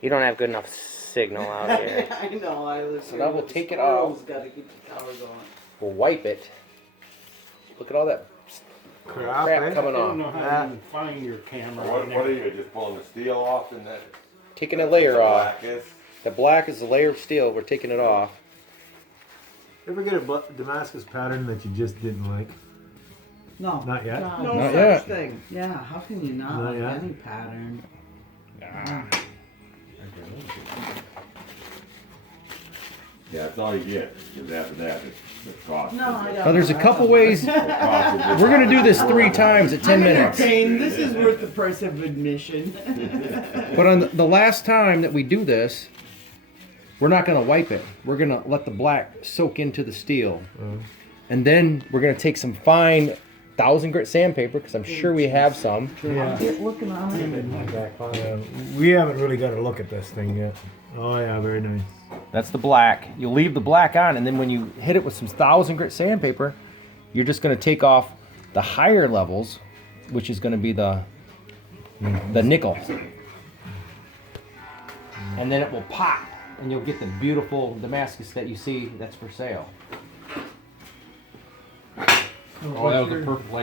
You don't have good enough signal out here. I know. I was. So now we'll take it off. Gotta keep the power going. We'll wipe it. Look at all that crap coming I off. don't know how you find your camera. What are you, just pulling the steel off and that? Taking a layer off. Black is? The black is the layer of steel. We're taking it off. Ever get a Damascus pattern that you just didn't like? No. Not yet? No Not such yet. thing. Yeah, how can you not Not like yet. any pattern? Yeah, that's all you get, because after that, it's cost. No, I don't. Now there's a couple ways. We're gonna do this 3 times at 10 minutes. This is worth the price of admission. But on the last time that we do this, we're not gonna wipe it. We're gonna let the black soak into the steel. And then we're gonna take some fine 1000 grit sandpaper, because I'm sure we have some. Yeah. Get looking on it. We haven't really got a look at this thing yet. Oh yeah, very nice. That's the black. You'll leave the black on, and then when you hit it with some 1000 grit sandpaper, you're just gonna take off the higher levels, which is gonna be the nickel. And then it will pop, and you'll get the beautiful Damascus that you see that's for sale. Oh, that was a perfect light.